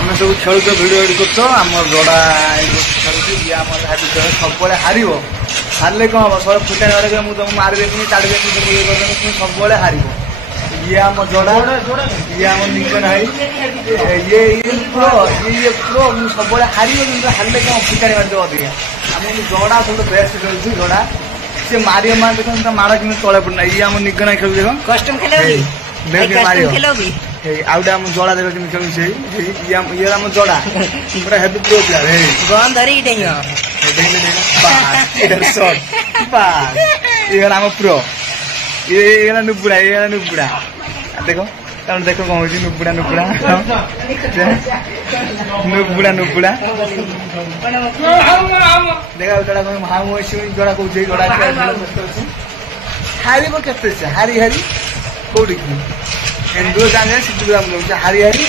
आम सब खेल भिडियो एडिट कर आम जोड़ा खेल आम सब हार हारे कौन हम सब फुटाई मुझे तुमको मारिदेमी छाड़देमी ये कर सब हार ये आम जोड़ा ये आम निकन भाई ये प्रो ये प्रो सब हार हारे कौन फुटाई मारदे अधिका आम जोड़ा सब बेस्ट खेलुँ जोड़ा सी मार मार देख माड़ कि तले पड़ना ये आम निगना खेल देख कस्टम खेल आउटे आम जोड़ा देख खेलु से ये आम जोड़ा पूरा हेवी प्रो प्लेयर गन धरी डेंग ये आम प्रो ये नुपुड़ा देखो कारण देख कौन हो नुपुड़ा नुपुड़ा नुपुड़ा नुपुड़ा देखा जोड़ा कौन हाँ मुझे जोड़ा कौन जोड़ा हार के हारी हारी कौटी एंडुरो जाने हारी हारी